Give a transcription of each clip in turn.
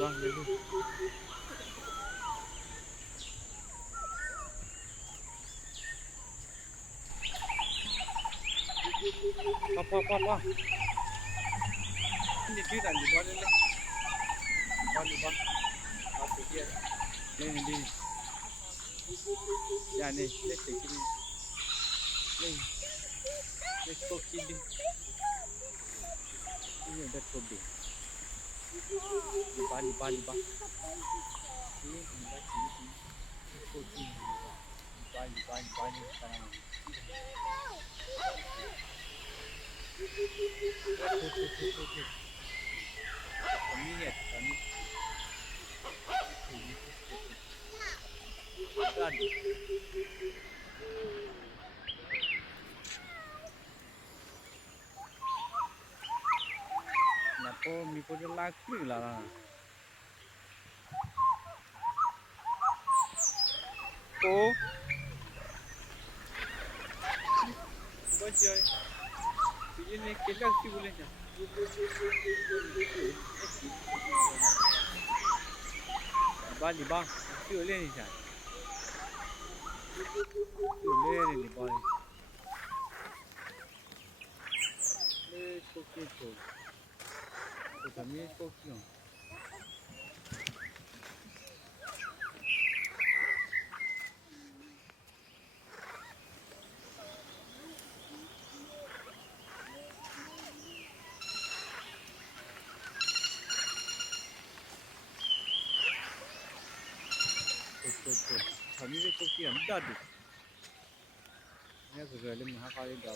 bang dulu. Pa. Ini dia di bawah ni. Bang. Apa dia? Ni. Ya ni, let's take it. Ni. Let's go kill it. Ini udah coba. Di bawah. Ini bawah sini. Let's go kill. Di bawah sekarang. Tuh. Kami lihat kami. Tadi. Kenapa mi pada laki lah? Oh, baca. Ini kelak sih boleh ni. Bali bang, sih boleh ni sah. Boleh ni bali. Ni koki tu. Kami koki. Betul. Kami koki anda tu. Ni sesuatu mahakali dah.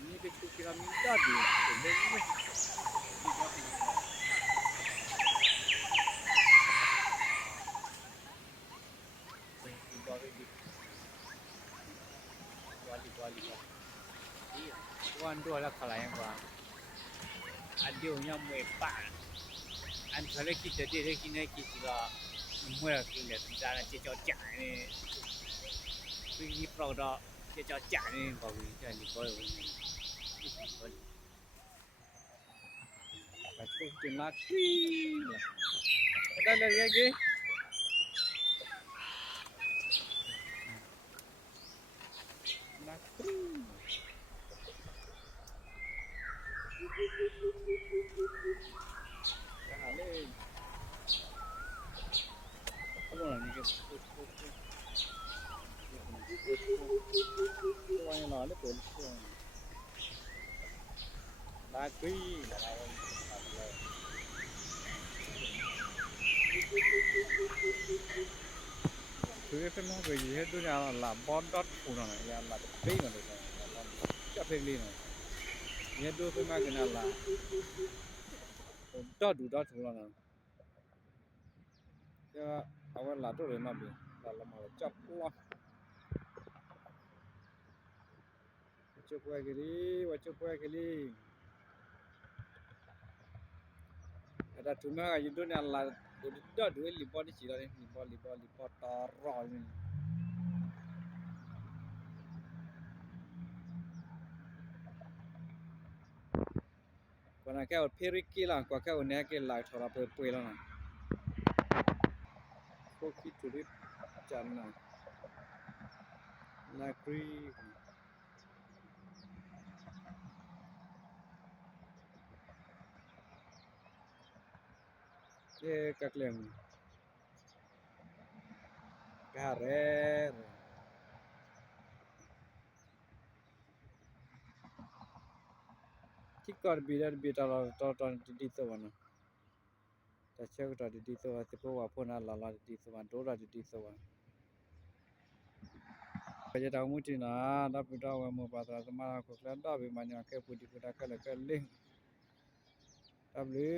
Ini betul kira minta tu. Bali. Wan tu adalah kalau yang gua. Adionya muepa. Antara kita dia kini kita muepa kita dah cecok ni. Pergi produk cecok ni baru jadi baru. Aku jenak. Ada lagi. Nakri. Kahale. Apa ni ke? Wang lah le pun. Nakri. Tôi phải nói về gì hết tôi nhà làm bon đót phụ nào này là phê mà được rồi chắc phê đi này nhớ tôi phải nói cái nào là đót đủ đót phụ nào chứ ông là tôi để mà bị là mà chọc quá chọc quay cái đi ada tu na cái tôi nhà là đót đủ lipo đi chỉ là lipo to rồi còn cái periki là qua cái này cái lại thора bơi là nè có khi tụi đi chăn nè là free cái các lem Carrer ঠিক কর বিরাট beta তো দিতে বানা তাছে ওটা দিতে আছে কো আপনা লালা দিতে বানা ডোরা দিতে বানা যেটা মুটি না না পিটা ওয়া মো পাতা তোমা কো ক্লান দা বি মানিয়া কে পুটি পুটা কে লে কে লিং তাবলে